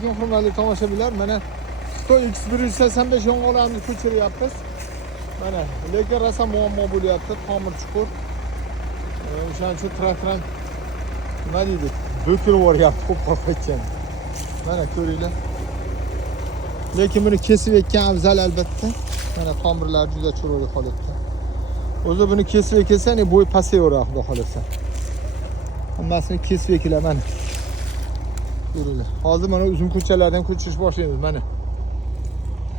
alaykum hurmatli tomoshabinlar. Mana Xitoy X185 yong'oqlarni ko'chiryapmiz. Mana lekin rosa muammo bo'lyapti, tomir chuqur. O'shaning uchun traktor nima deydi? Bo'kilib yuboryapti, ko'p qolib. Mana ko'ringlar. Lekin buni kesib ekkan afzal albatta. Mana tomirlar juda chiroyli holatda. O'zi buni kesib eksa, bo'y pasayveradi, xudo xolasa. Hammasini kesib ekiladi mana. Ko'ringlar. Hozir mana uzun ko'chalardan ko'chirish boshlaymiz mana.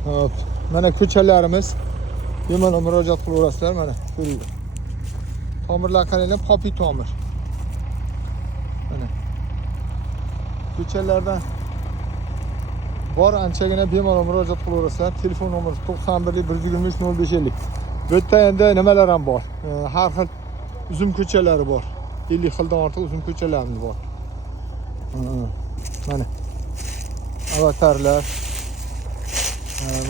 Hop. Mana ko'chalarimiz. Bemalol murojaat qilaverasizlar mana. Ko'ringlar. Tomirlar qaranglar, popi tomir. Mana. Ko'chalardan bor anchagina bemalol murojaat qilaverasizlar. Telefon nomeri 91 123 0550. Bu yerda endi nimalar ham bor. Har xil uzum ko'chalari bor. 50 xildan ortiq uzum ko'chalarimiz bor. Mana. Avatarlar.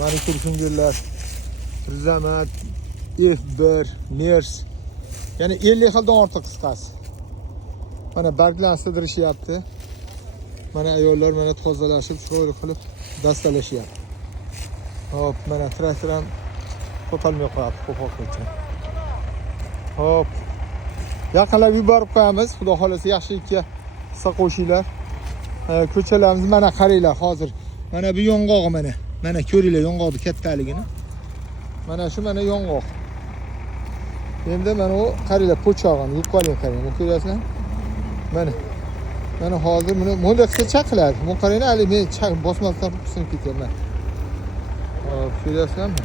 Manikyur sungerlar. Rizamat, F1, Mers. Ya'ni 50 xildan ortiq qisqasi. Mana barglarni sidirishyapti. Mana ayollar mana tozalashib, chiroyli qilib dastalashyapti. Hop, mana traktor ham qo'talmay qo'yapti, qo'polqacha. Hop. Yaqinlab yuborib qo'yamiz. Xudo xolasa yaxshilikka hissa qo'shinglar. Ko'chalarimiz mana qaranglar hozir. Mana bu yong'oq mana. Mana ko'ringlar yong'oqni kattaligini. Mana shu mana yong'oq. Endi mana u qaranglar po'chog'ini yuqoriga qarang. Ko'ryapsizlar? Mana. Mana hozir buni bunday qilsa chaqiladi. Bu qaranglar, hali men bosmasdan sinib ketyapman. Hop, ko'ryapsizlarmi?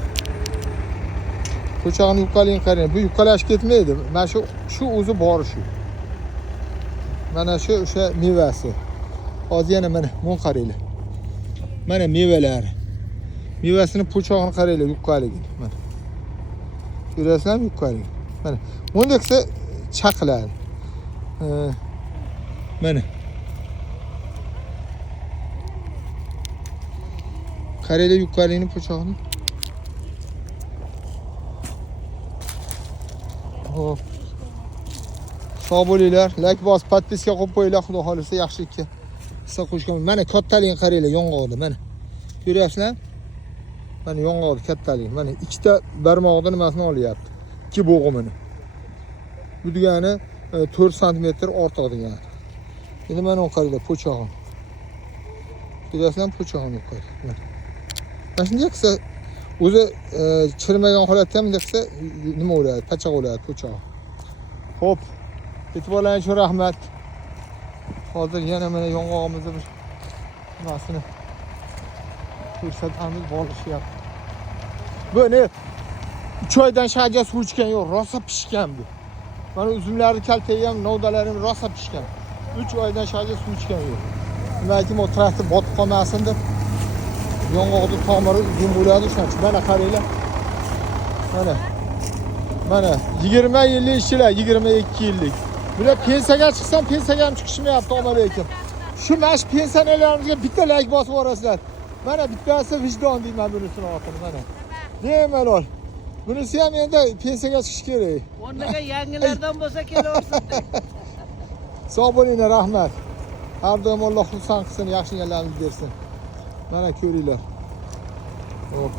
Po'chog'ini yuqoriga qarang. Bu yuqorlashib ketmaydi. Mana shu o'zi bori shu. Mana shu o'sha mevasi. Hozir yana mana bu qaranglar. Mana mevalari. Mevasini po'chog'ini qaranglar yuqoriga. Mana. Ko'ryapsizlarmi yuqoriga? Mana. Bunday qilsa chaqiladi. Mana. Qaranglar yuqorini po'chog'ini. Hop. Sog' bo'linglar. Like bosib, podpiska qo'yib qo'yinglar, xudo xolasa yaxshilikka hissa qo'shgan. Mana kattaligini qaranglar yong'oqni, mana. Ko'ryapsizlar? Mana yong'oqni kattaligi. Mana ikkita barmoqni nimasini olyapti. Ikki bo'g'imini. Bu degani 4 sm ortiq degani. Endi mana u qaranglar po'chog'ini. Ko'ryapsizlarmi po'chog'ini qo'ydi. Mana shunday qilsa o'zi chirmagan holatda ham bunday qilsa nima bo'ladi? Pachaq bo'ladi po'chog'. Xo'p. E'tiborlaringiz uchun rahmat. Hozir yana mana yong'og'imizni bir nimasini ko'rsatamiz, bo'lishyapti. Bu ne? 3 oydan shaja suv ichgan yo'q, rosa pishgan bu. Mana uzumlarni kaltayi ham, novdalarim rosa pishgan. 3 oydan shaja suv ichgan yo'q. Demakki, bu traktor botib qolmasin deb yong'oqni tomiri uzun bo'ladi, shuning uchun mana qaranglar. Mana. Mana 20 yillik ishchilar, 22 yillik. Bular pensiyaga chiqsam, pensiyaga ham chiqishmayapti, omalekim. Shu mash pensionерlarimizga bitta like bosib yuborasizlar. Mana bittasi vijdon deyman bunisini otini mana. Bemalol. Bunisi ham endi pensiyaga chiqish kerak. O'rniga yangilardan bo'lsa kelaversin. Sog' bo'linglar, rahmat. Har doim Alloh xursand qilsin, yaxshi yerlarni bersin. Mana ko'ringlar. Hop.